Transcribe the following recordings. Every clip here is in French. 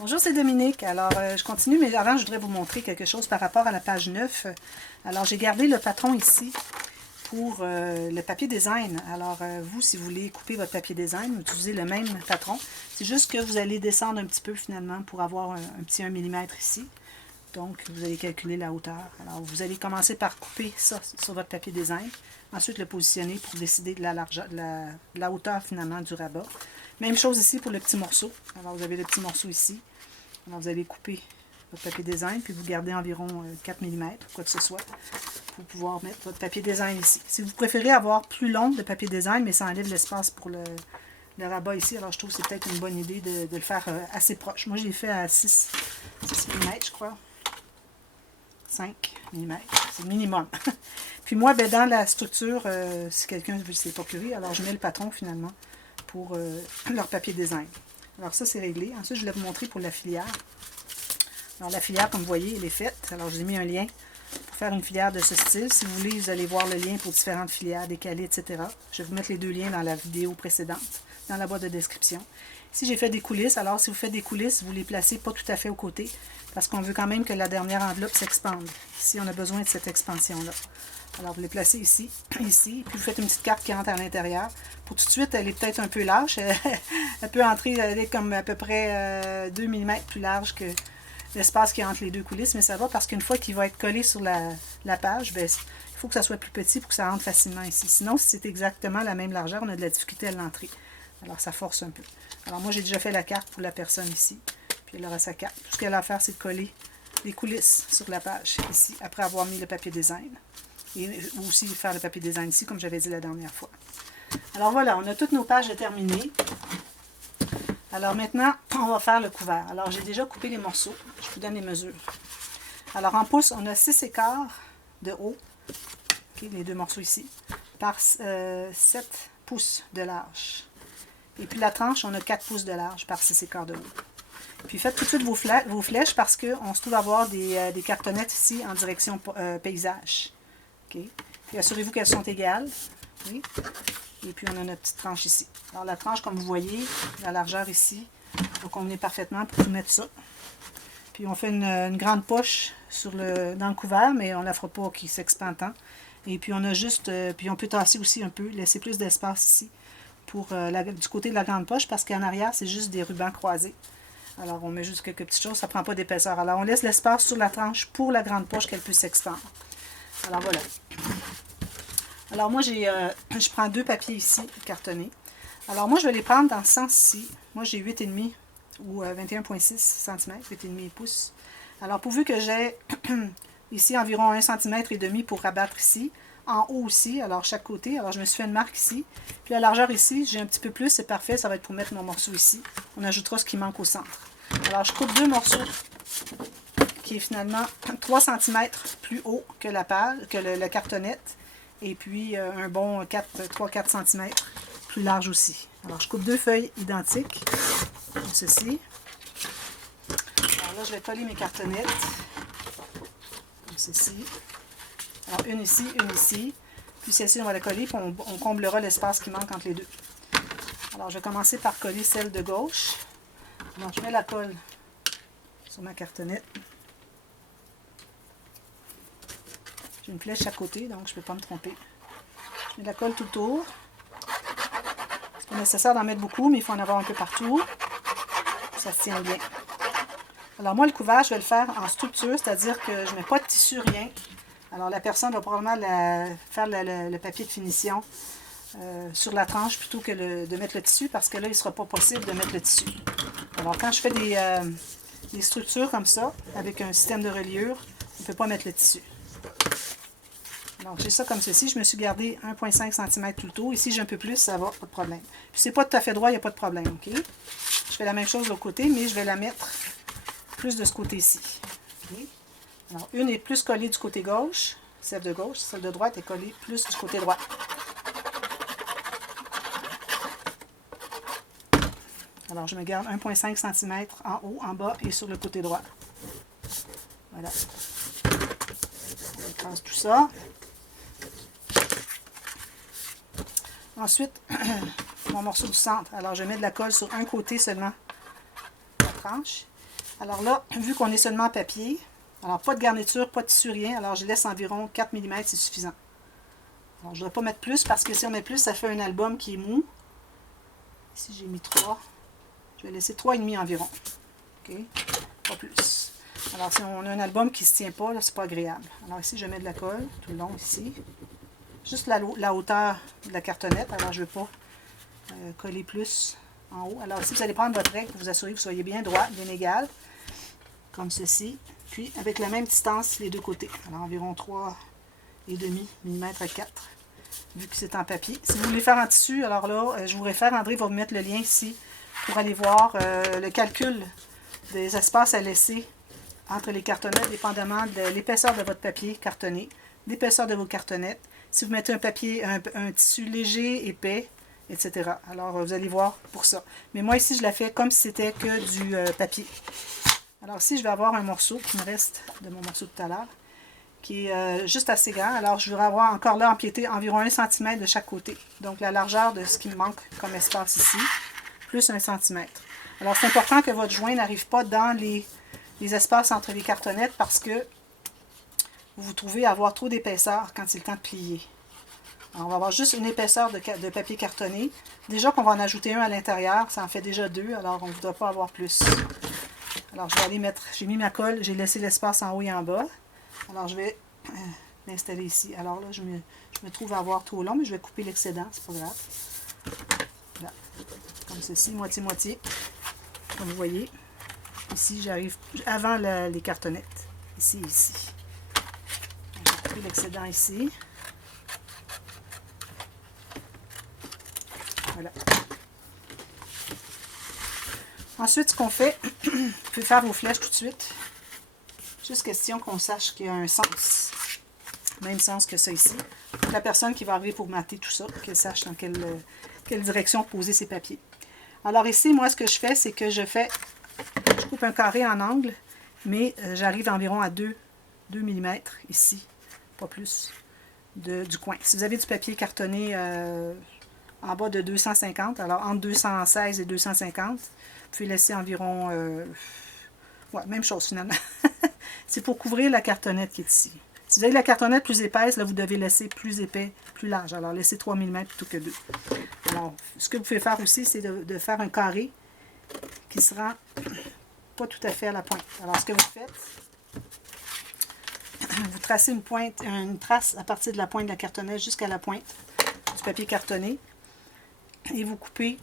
Bonjour, c'est Dominique. Alors, je continue, mais avant, je voudrais vous montrer quelque chose par rapport à la page 9. Alors, j'ai gardé le patron ici pour le papier design. Alors, vous, si vous voulez couper votre papier design, vous utilisez le même patron. C'est juste que vous allez descendre un petit peu, finalement, pour avoir un petit 1 mm ici. Donc, vous allez calculer la hauteur. Alors, vous allez commencer par couper ça sur votre papier design. Ensuite, le positionner pour décider de la largeur, de la hauteur, finalement, du rabat. Même chose ici pour le petit morceau. Alors, vous avez le petit morceau ici. Alors, vous allez couper votre papier design, puis vous gardez environ 4 mm, quoi que ce soit, pour pouvoir mettre votre papier design ici. Si vous préférez avoir plus long de papier design, mais ça enlève l'espace pour le rabat ici, alors je trouve que c'est peut-être une bonne idée de le faire assez proche. Moi, je l'ai fait à 6 mm, je crois. 5 mm, c'est le minimum. Puis moi, ben, dans la structure, si quelqu'un veut se les procurer, alors je mets le patron finalement pour leur papier design. Alors ça, c'est réglé. Ensuite, je vais vous montrer pour la filière. Alors la filière, comme vous voyez, elle est faite. Alors je vous ai mis un lien pour faire une filière de ce style. Si vous voulez, vous allez voir le lien pour différentes filières, décalées, etc. Je vais vous mettre les deux liens dans la vidéo précédente, dans la boîte de description. Ici, j'ai fait des coulisses. Alors, si vous faites des coulisses, vous les placez pas tout à fait au côté, parce qu'on veut quand même que la dernière enveloppe s'expande. Ici, on a besoin de cette expansion-là. Alors, vous les placez ici, ici, puis vous faites une petite carte qui entre à l'intérieur. Pour tout de suite, elle est peut-être un peu large. Elle peut entrer, elle est comme à peu près 2 mm plus large que l'espace qui est entre les deux coulisses, mais ça va parce qu'une fois qu'il va être collé sur la page, ben, il faut que ça soit plus petit pour que ça rentre facilement ici. Sinon, si c'est exactement la même largeur, on a de la difficulté à l'entrer. Alors, ça force un peu. Alors, moi, j'ai déjà fait la carte pour la personne ici. Puis, elle aura sa carte. Tout ce qu'elle a à faire, c'est de coller les coulisses sur la page ici, après avoir mis le papier design. Et aussi faire le papier design ici, comme j'avais dit la dernière fois. Alors, voilà, on a toutes nos pages terminées. Alors, maintenant, on va faire le couvert. Alors, j'ai déjà coupé les morceaux. Je vous donne les mesures. Alors, en pouces, on a 6,25 de haut. Okay, les deux morceaux ici. Par 7 pouces de large. Et puis la tranche, on a 4 pouces de large par 6,25 de haut. Puis faites tout de suite vos flèches parce qu'on se trouve avoir des cartonnettes ici en direction paysage. Okay. Puis assurez-vous qu'elles sont égales. Oui. Et puis on a notre petite tranche ici. Alors la tranche, comme vous voyez, la largeur ici, va convenir parfaitement pour tout mettre ça. Puis on fait une grande poche dans le couvert, mais on ne la fera pas qui s'expand tant. Et puis on a juste, puis on peut tasser aussi un peu, laisser plus d'espace ici pour du côté de la grande poche, parce qu'en arrière, c'est juste des rubans croisés. Alors, on met juste quelques petites choses, ça ne prend pas d'épaisseur. Alors, on laisse l'espace sur la tranche pour la grande poche qu'elle puisse s'expandre. Alors, voilà. Alors, moi, je prends deux papiers ici, cartonnés. Alors, moi, je vais les prendre dans ce sens-ci. Moi, j'ai 8,5 ou 21,6 cm, 8,5 pouces. Alors, pourvu que j'ai ici environ 1,5 cm pour rabattre ici, en haut aussi, alors chaque côté. Alors, je me suis fait une marque ici. Puis la largeur ici, j'ai un petit peu plus, c'est parfait. Ça va être pour mettre mon morceau ici. On ajoutera ce qui manque au centre. Alors, je coupe deux morceaux qui est finalement 3 cm plus haut que la page, que le cartonnette. Et puis, un bon 3-4 cm plus large aussi. Alors, je coupe deux feuilles identiques, comme ceci. Alors là, je vais coller mes cartonnettes, comme ceci. Alors, une ici. Puis celle-ci, on va la coller, puis on comblera l'espace qui manque entre les deux. Alors, je vais commencer par coller celle de gauche. Donc, je mets la colle sur ma cartonnette. J'ai une flèche à côté, donc je ne peux pas me tromper. Je mets la colle tout autour. C'est pas nécessaire d'en mettre beaucoup, mais il faut en avoir un peu partout. Ça se tient bien. Alors, moi, le couvert, je vais le faire en structure, c'est-à-dire que je ne mets pas de tissu, rien. Alors, la personne va probablement faire le papier de finition sur la tranche plutôt que de mettre le tissu, parce que là, il ne sera pas possible de mettre le tissu. Alors, quand je fais des structures comme ça, avec un système de reliure, on ne peut pas mettre le tissu. Donc, j'ai ça comme ceci. Je me suis gardé 1,5 cm tout le tour. Ici, j'ai un peu plus, ça va, pas de problème. Puis, c'est pas tout à fait droit, il n'y a pas de problème, OK? Je fais la même chose de l'autre côté, mais je vais la mettre plus de ce côté-ci. Okay? Alors, une est plus collée du côté gauche, celle de gauche, celle de droite est collée plus du côté droit. Alors, je me garde 1,5 cm en haut, en bas et sur le côté droit. Voilà. On écrase tout ça. Ensuite, mon morceau du centre. Alors, je mets de la colle sur un côté seulement de la tranche. Alors là, vu qu'on est seulement en papier, alors pas de garniture, pas de tissu, rien, alors je laisse environ 4 mm, c'est suffisant. Alors je ne vais pas mettre plus parce que si on met plus, ça fait un album qui est mou. Ici j'ai mis 3. Je vais laisser 3,5 environ. OK? Pas plus. Alors si on a un album qui ne se tient pas, c'est pas agréable. Alors ici je mets de la colle tout le long ici. Juste la hauteur de la cartonnette. Alors je ne vais pas coller plus en haut. Alors ici vous allez prendre votre règle pour vous assurer que vous soyez bien droit, bien égal. Comme ceci. Puis avec la même distance les deux côtés. Alors environ 3,5 mm à 4. Vu que c'est en papier. Si vous voulez faire en tissu, alors là, je vous réfère, André va vous mettre le lien ici pour aller voir le calcul des espaces à laisser entre les cartonnettes, dépendamment de l'épaisseur de votre papier cartonné, l'épaisseur de vos cartonnettes. Si vous mettez un papier, un tissu léger, épais, etc. Alors, vous allez voir pour ça. Mais moi, ici, je la fais comme si c'était que du papier. Alors ici, je vais avoir un morceau qui me reste de mon morceau de tout à l'heure, qui est juste assez grand. Alors, je vais avoir encore là empiété environ 1 cm de chaque côté. Donc, la largeur de ce qui me manque comme espace ici, plus 1 cm. Alors, c'est important que votre joint n'arrive pas dans les espaces entre les cartonnettes parce que vous vous trouvez à avoir trop d'épaisseur quand c'est le temps de plier. Alors, on va avoir juste une épaisseur de papier cartonné. Déjà qu'on va en ajouter un à l'intérieur, ça en fait déjà 2, alors on ne voudra pas avoir plus. Alors, je vais aller mettre, j'ai mis ma colle, j'ai laissé l'espace en haut et en bas. Alors, je vais l'installer ici. Alors là, je me trouve à avoir trop long, mais je vais couper l'excédent, c'est pas grave. Là, comme ceci, moitié-moitié. Comme vous voyez. Ici, j'arrive avant les cartonnettes. Ici. Je vais couper l'excédent ici. Voilà. Ensuite, ce qu'on fait, vous pouvez faire vos flèches tout de suite. Juste question qu'on sache qu'il y a un sens. Même sens que ça ici. Pour la personne qui va arriver pour mater tout ça, qu'elle sache dans quelle direction poser ses papiers. Alors ici, moi, ce que je fais, c'est que je coupe un carré en angle, mais j'arrive environ à 2 mm ici, pas plus, du coin. Si vous avez du papier cartonné en bas de 250, alors entre 216 et 250, vous pouvez laisser environ... ouais, même chose finalement. C'est pour couvrir la cartonnette qui est ici. Si vous avez la cartonnette plus épaisse, là, vous devez laisser plus épais, plus large. Alors, laissez 3 mm plutôt que 2. Alors, ce que vous pouvez faire aussi, c'est de faire un carré qui sera pas tout à fait à la pointe. Alors, ce que vous faites, vous tracez une trace à partir de la pointe de la cartonnette jusqu'à la pointe du papier cartonné et vous coupez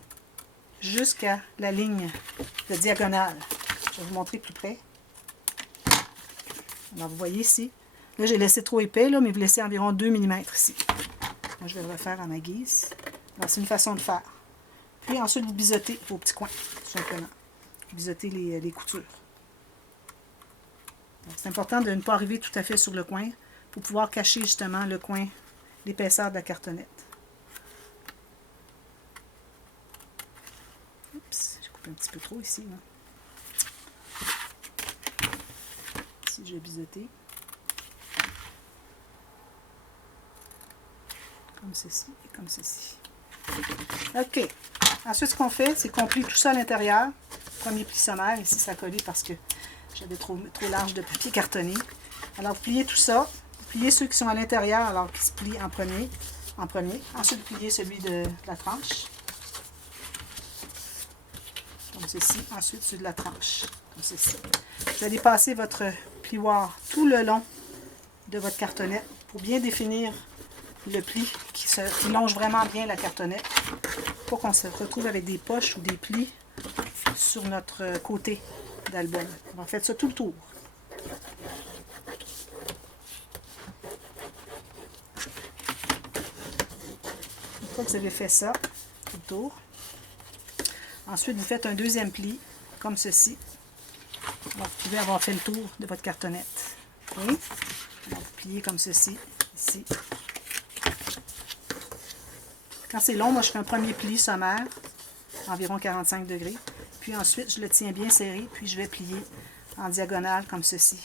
jusqu'à la ligne de diagonale. Je vais vous montrer plus près. Alors, vous voyez ici, là, j'ai laissé trop épais, là, mais vous laissez environ 2 mm ici. Moi, je vais le refaire à ma guise. Alors, c'est une façon de faire. Puis ensuite, vous biseautez vos petits coins, tout simplement. Vous biseautez les coutures. C'est important de ne pas arriver tout à fait sur le coin pour pouvoir cacher justement le coin, l'épaisseur de la cartonnette. Oups, j'ai coupé un petit peu trop ici. Là. Ici, je vais biseauter. Comme ceci et comme ceci. OK. Ensuite, ce qu'on fait, c'est qu'on plie tout ça à l'intérieur. Premier pli sommaire. Ici, ça a collé parce que j'avais trop large de papier cartonné. Alors, vous pliez tout ça. Vous pliez ceux qui sont à l'intérieur, alors qui se plient en premier. Ensuite, vous pliez celui de la tranche. Comme ceci. Ensuite, celui de la tranche. Comme ceci. Vous allez passer votre plioir tout le long de votre cartonnette pour bien définir le pli qui longe vraiment bien la cartonnette pour qu'on se retrouve avec des poches ou des plis sur notre côté d'album. On va faire ça tout le tour. Une fois que vous avez fait ça, tout le tour, ensuite vous faites un deuxième pli comme ceci. Alors, vous pouvez avoir fait le tour de votre cartonnette. Okay? Alors, vous pliez comme ceci, ici. Quand c'est long, moi je fais un premier pli sommaire, environ 45 degrés. Puis ensuite, je le tiens bien serré, puis je vais plier en diagonale comme ceci.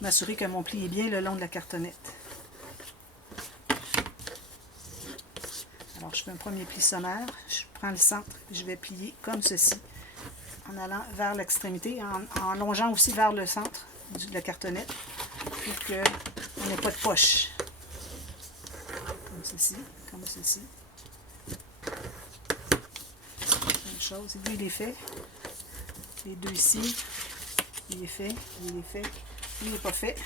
M'assurer que mon pli est bien le long de la cartonnette. Alors, je fais un premier pli sommaire, je prends le centre, je vais plier comme ceci, en allant vers l'extrémité, en longeant aussi vers le centre de la cartonnette, pour qu'on n'ait pas de poche. Comme ceci, comme ceci. Même chose, lui il est fait. Les deux ici, il est fait, il est fait, il n'est pas fait.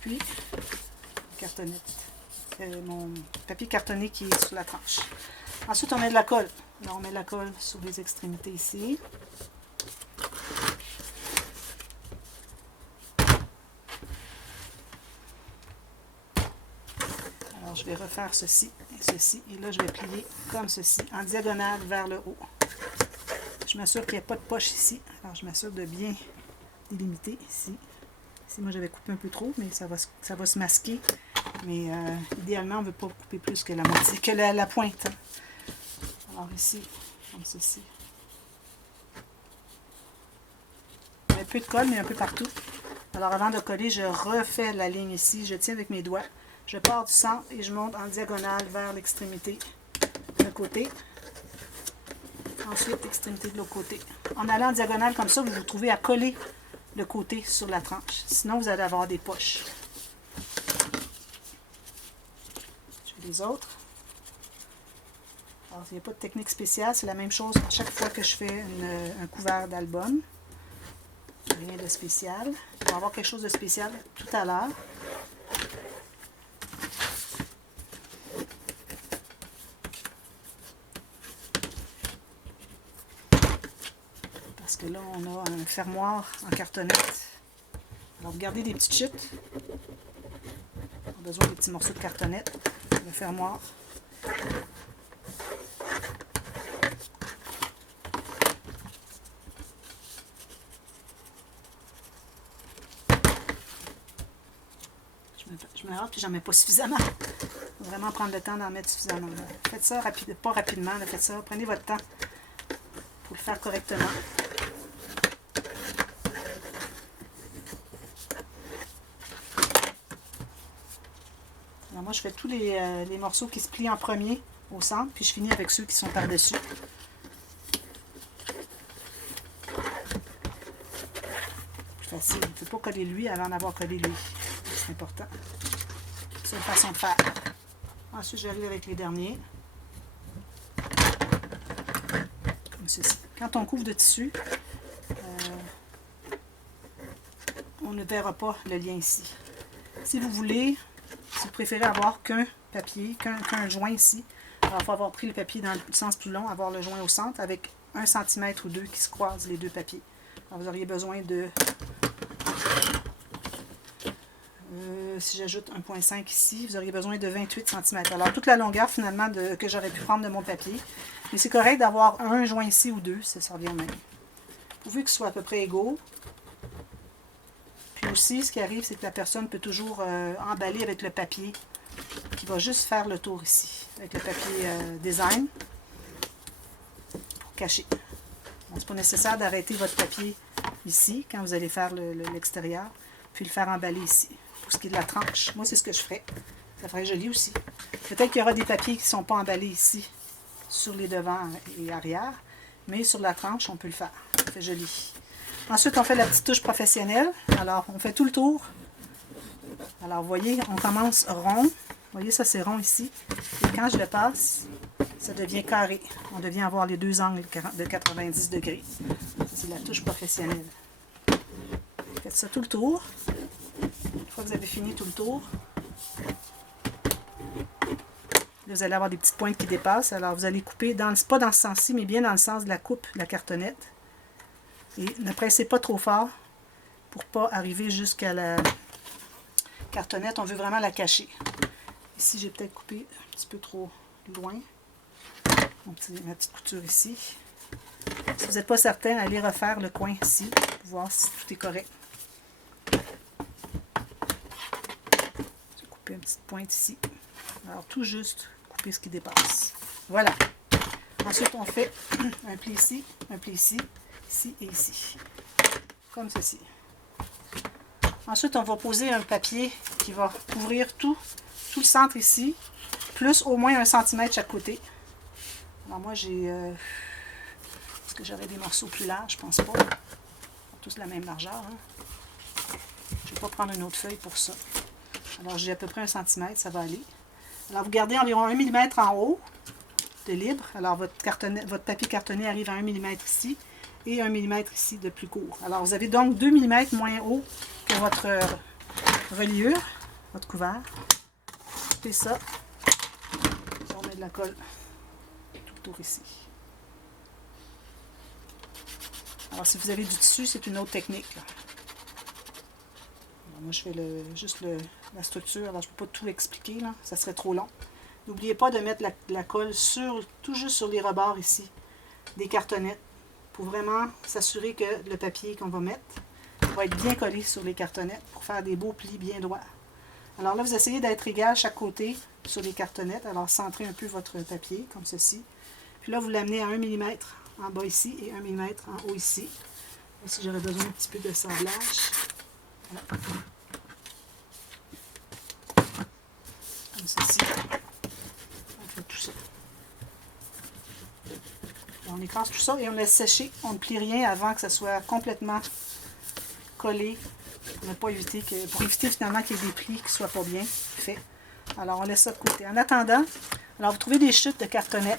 Puis, cartonnette. Mon papier cartonné qui est sur la tranche. Ensuite, on met de la colle. Alors, on met de la colle sur les extrémités ici. Alors, je vais refaire ceci et ceci. Et là, je vais plier comme ceci, en diagonale vers le haut. Je m'assure qu'il n'y a pas de poche ici. Alors, je m'assure de bien délimiter ici. Ici, moi, j'avais coupé un peu trop, mais ça va se masquer. Mais idéalement, on ne veut pas couper plus que la moitié, que la pointe. Alors ici, comme ceci. Un peu de colle, mais un peu partout. Alors avant de coller, je refais la ligne ici. Je tiens avec mes doigts. Je pars du centre et je monte en diagonale vers l'extrémité d'un côté. Ensuite, l'extrémité de l'autre côté. En allant en diagonale comme ça, vous vous trouvez à coller le côté sur la tranche. Sinon, vous allez avoir des poches. Je fais les autres. Alors, il n'y a pas de technique spéciale. C'est la même chose à chaque fois que je fais un couvert d'album. Rien de spécial. Il va y avoir quelque chose de spécial tout à l'heure. Parce que là, on a un fermoir en cartonnette. Alors, vous gardez des petites chutes. On a besoin des petits morceaux de cartonnette. Le fermoir. Je me rate puis j'en mets pas suffisamment. Il faut vraiment prendre le temps d'en mettre suffisamment. Faites ça pas rapidement. Faites ça, prenez votre temps pour le faire correctement. Alors moi, je fais tous les morceaux qui se plient en premier au centre, puis je finis avec ceux qui sont par-dessus. Plus facile. Il ne faut pas coller lui avant d'avoir collé lui. C'est important. C'est une façon de faire. Ensuite, j'arrive avec les derniers. Comme ceci. Quand on couvre de tissu, on ne verra pas le lien ici. Si vous voulez, si vous préférez avoir qu'un papier, qu'un joint ici, alors il faut avoir pris le papier dans le sens plus long, avoir le joint au centre avec 1 cm ou 2 qui se croisent les deux papiers. Alors vous auriez besoin de... si j'ajoute 1,5 ici, vous auriez besoin de 28 cm. Alors, toute la longueur, finalement, que j'aurais pu prendre de mon papier. Mais c'est correct d'avoir un joint ici ou deux, ça revient au même. Pourvu qu'ils soient à peu près égaux. Puis aussi, ce qui arrive, c'est que la personne peut toujours emballer avec le papier, qui va juste faire le tour ici, avec le papier design, pour cacher. Ce n'est pas nécessaire d'arrêter votre papier ici, quand vous allez faire l'extérieur, puis le faire emballer ici. Pour ce qui est de la tranche, moi c'est ce que je ferais. Ça ferait joli aussi. Peut-être qu'il y aura des papiers qui ne sont pas emballés ici, sur les devants et arrière, mais sur la tranche, on peut le faire. Ça fait joli. Ensuite, on fait la petite touche professionnelle. Alors, on fait tout le tour. Alors, vous voyez, on commence rond. Vous voyez, ça c'est rond ici. Et quand je le passe, ça devient carré. On devient avoir les deux angles de 90 degrés. C'est la touche professionnelle. Faites ça tout le tour. Une fois que vous avez fini tout le tour, là, vous allez avoir des petites pointes qui dépassent. Alors, vous allez couper, pas dans ce sens-ci, mais bien dans le sens de la coupe de la cartonnette. Et ne pressez pas trop fort pour ne pas arriver jusqu'à la cartonnette. On veut vraiment la cacher. Ici, j'ai peut-être coupé un petit peu trop loin. Ma petite couture ici. Si vous n'êtes pas certain, allez refaire le coin ici pour voir si tout est correct. Une petite pointe ici. Alors, tout juste couper ce qui dépasse. Voilà. Ensuite, on fait un pli ici ici et ici. Comme ceci. Ensuite, on va poser un papier qui va couvrir tout le centre ici, plus au moins 1 cm chaque côté. Alors moi, j'ai... est-ce que j'aurais des morceaux plus larges? Je pense pas. Ils ont tous la même largeur. Hein? Je ne vais pas prendre une autre feuille pour ça. Alors, j'ai à peu près 1 cm, ça va aller. Alors, vous gardez environ 1 mm en haut de libre. Alors, votre papier cartonné arrive à 1 mm ici et 1 mm ici de plus court. Alors, vous avez donc 2 mm moins haut que votre reliure, votre couvert. Coupez ça. Et on met de la colle tout autour ici. Alors, si vous avez du tissu, c'est une autre technique, là. Alors, moi, je fais juste la structure. Alors, je ne peux pas tout expliquer, là. Ça serait trop long. N'oubliez pas de mettre la colle tout juste sur les rebords ici, des cartonnettes, pour vraiment s'assurer que le papier qu'on va mettre va être bien collé sur les cartonnettes pour faire des beaux plis bien droits. Alors là, vous essayez d'être égal chaque côté sur les cartonnettes. Alors, centrez un peu votre papier, comme ceci. Puis là, vous l'amenez à 1 mm en bas ici et 1 mm en haut ici. Ici, j'aurais besoin un petit peu de sablage. Voilà. Comme ceci. On fait tout ça. On écrase tout ça et on laisse sécher. On ne plie rien avant que ça soit complètement collé. Pour éviter finalement qu'il y ait des plis qui ne soient pas bien faits. Alors, on laisse ça de côté. En attendant, alors vous trouvez des chutes de cartonnettes.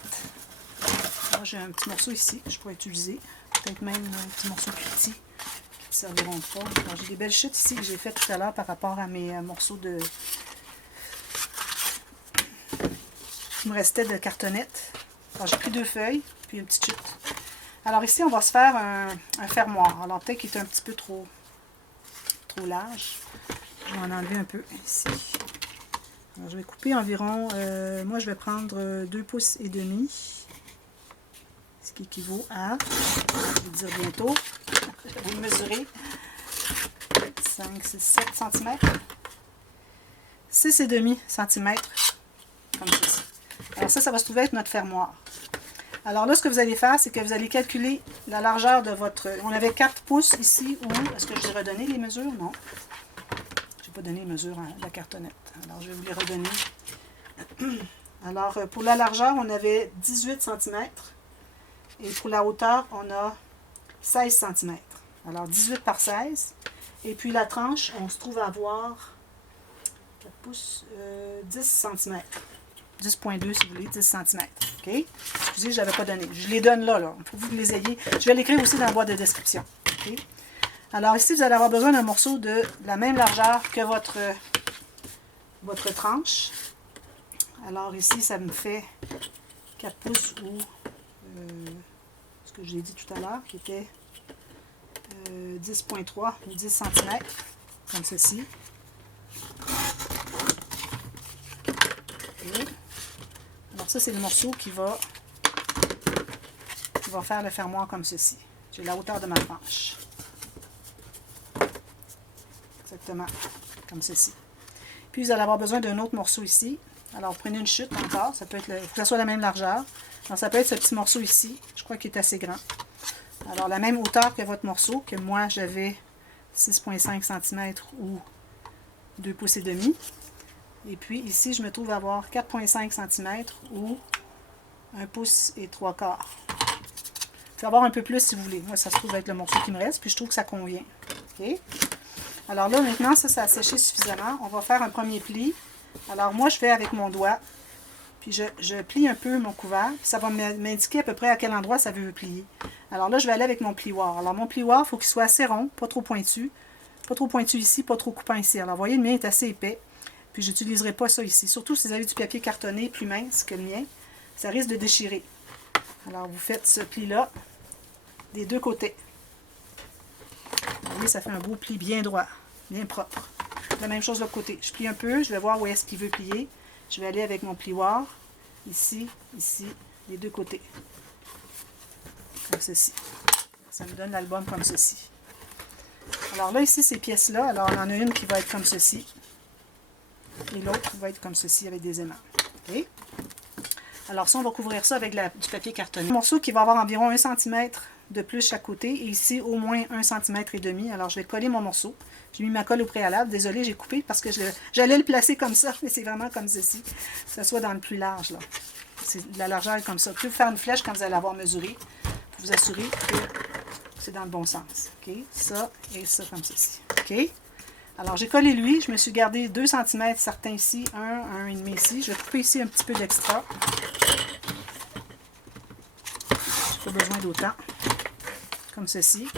Moi, j'ai un petit morceau ici que je pourrais utiliser. Peut-être même un petit morceau plus petit qui ne serviront pas. Alors, j'ai des belles chutes ici que j'ai faites tout à l'heure par rapport à mes morceaux de... qui me restaient de cartonnettes. Alors, j'ai pris 2 feuilles, puis une petite chute. Alors ici, on va se faire un fermoir. Alors, peut-être qu'il est un petit peu trop large. Je vais en enlever un peu ici. Alors, je vais couper environ, moi je vais prendre 2 pouces et demi, ce qui équivaut à, je vais dire bientôt, je vais vous le mesurer, 5, 6, 7 cm, 6 et demi cm, comme ceci. Alors ça va se trouver être notre fermoir. Alors là, ce que vous allez faire, c'est que vous allez calculer la largeur de votre... On avait 4 pouces ici, ou... Est-ce que je vais redonner les mesures? Non. Je n'ai pas donné les mesures de la cartonnette. Alors, je vais vous les redonner. Alors, pour la largeur, on avait 18 cm. Et pour la hauteur, on a 16 cm. Alors, 18 par 16. Et puis la tranche, on se trouve à avoir 4 pouces, 10 cm. 10.2 si vous voulez, 10 cm. OK? Excusez, je ne l'avais pas donné. Je les donne là. Il faut que vous les ayez. Je vais l'écrire aussi dans la boîte de description. OK? Alors ici, vous allez avoir besoin d'un morceau de la même largeur que votre tranche. Alors ici, ça me fait 4 pouces ou ce que j'ai dit tout à l'heure, qui était 10.3 ou 10 cm, comme ceci. Okay. Alors ça, c'est le morceau qui va faire le fermoir comme ceci. J'ai la hauteur de ma tranche. Exactement, comme ceci. Puis vous allez avoir besoin d'un autre morceau ici. Alors, vous prenez une chute encore. Ça peut être il faut que ça soit la même largeur. Alors, ça peut être ce petit morceau ici. Je crois qu'il est assez grand. Alors, la même hauteur que votre morceau, que moi, j'avais 6,5 cm ou 2 pouces et demi. Et puis, ici, je me trouve à avoir 4,5 cm ou 1 pouce et 3/4. Il faut avoir un peu plus si vous voulez. Moi, ça se trouve être le morceau qui me reste. Puis, je trouve que ça convient. OK? Alors là, maintenant, ça a séché suffisamment. On va faire un premier pli. Alors, moi, je fais avec mon doigt. Puis, je plie un peu mon couvert. Puis ça va m'indiquer à peu près à quel endroit ça veut plier. Alors là, je vais aller avec mon plioir. Alors, mon plioir, il faut qu'il soit assez rond, pas trop pointu. Pas trop pointu ici, pas trop coupant ici. Alors, vous voyez, le mien est assez épais. Puis, je n'utiliserai pas ça ici. Surtout si vous avez du papier cartonné plus mince que le mien. Ça risque de déchirer. Alors, vous faites ce pli-là des deux côtés. Vous voyez, ça fait un beau pli bien droit, bien propre. La même chose de l'autre côté. Je plie un peu, je vais voir où est-ce qu'il veut plier. Je vais aller avec mon plioir, ici, ici, les deux côtés. Comme ceci. Ça me donne l'album comme ceci. Alors là, ici, ces pièces-là, alors on en a une qui va être comme ceci. Et l'autre va être comme ceci avec des aimants. Okay? Alors ça, on va couvrir ça avec du papier cartonné. Un morceau qui va avoir environ 1 cm de plus chaque côté. Et ici, au moins 1 cm et demi. Alors, je vais coller mon morceau. J'ai mis ma colle au préalable. Désolée, j'ai coupé parce que j'allais le placer comme ça. Mais c'est vraiment comme ceci. Que ce soit dans le plus large, là. la largeur est comme ça. Vous pouvez faire une flèche quand vous allez avoir mesuré, pour vous assurer que c'est dans le bon sens. OK? Ça et ça comme ceci. OK? Alors, j'ai collé lui. Je me suis gardé 2 cm certains ici, 1,5 ici. Je vais couper ici un petit peu d'extra. J'ai pas besoin d'autant. Comme ceci.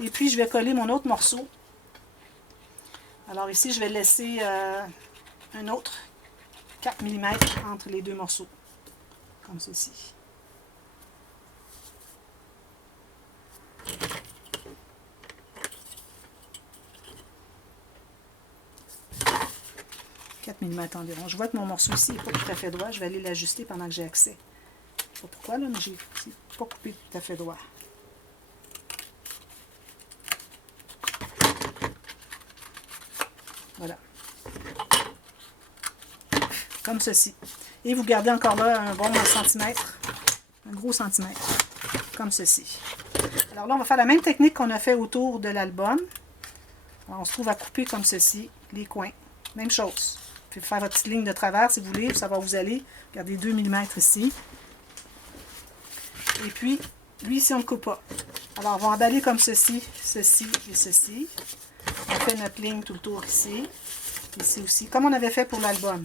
Et puis, je vais coller mon autre morceau. Alors ici, je vais laisser un autre 4 mm entre les deux morceaux. Comme ceci. Mm environ. Je vois que mon morceau ici n'est pas tout à fait droit. Je vais aller l'ajuster pendant que j'ai accès. Je ne sais pas pourquoi, là, mais je n'ai pas coupé tout à fait droit. Voilà. Comme ceci. Et vous gardez encore là un bon centimètre, un gros centimètre, comme ceci. Alors là, on va faire la même technique qu'on a fait autour de l'album. On se trouve à couper comme ceci, les coins. Même chose. Vous pouvez faire votre petite ligne de travers si vous voulez, pour savoir où vous allez. Gardez 2 mm ici. Et puis, lui ici, on ne le coupe pas. Alors, on va emballer comme ceci, ceci et ceci. On fait notre ligne tout le tour ici. Ici aussi, comme on avait fait pour l'album.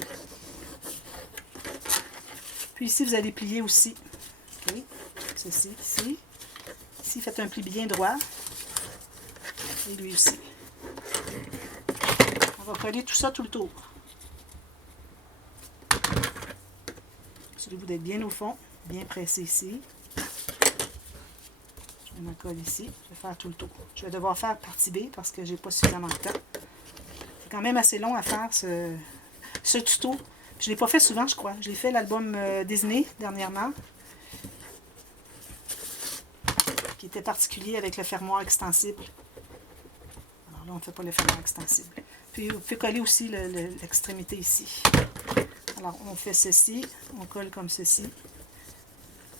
Puis ici, vous allez plier aussi. Okay. Ceci, ici. Ici, faites un pli bien droit. Et lui aussi. On va coller tout ça tout le tour. Assurez-vous d'être bien au fond, bien pressé ici. Je me colle ici. Je vais faire tout le tour. Je vais devoir faire partie B parce que j'ai pas suffisamment de temps. C'est quand même assez long à faire ce tuto. Je ne l'ai pas fait souvent, je crois. Je l'ai fait l'album Disney dernièrement, qui était particulier avec le fermoir extensible. Alors là, on ne fait pas le fermoir extensible. Puis vous pouvez coller aussi l'extrémité ici. Alors on fait ceci, on colle comme ceci,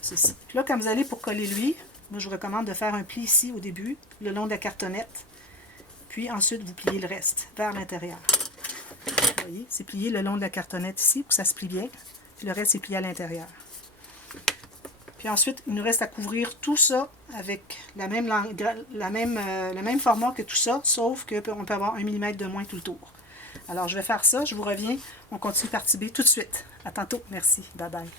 ceci. Puis là, quand vous allez pour coller lui, moi je vous recommande de faire un pli ici au début, le long de la cartonnette. Puis ensuite, vous pliez le reste vers l'intérieur. Vous voyez, c'est plié le long de la cartonnette ici pour que ça se plie bien. Puis le reste, c'est plié à l'intérieur. Puis ensuite, il nous reste à couvrir tout ça avec le même format que tout ça, sauf qu'on peut avoir 1 mm de moins tout le tour. Alors, je vais faire ça, je vous reviens. On continue partie B tout de suite. À tantôt. Merci. Bye bye.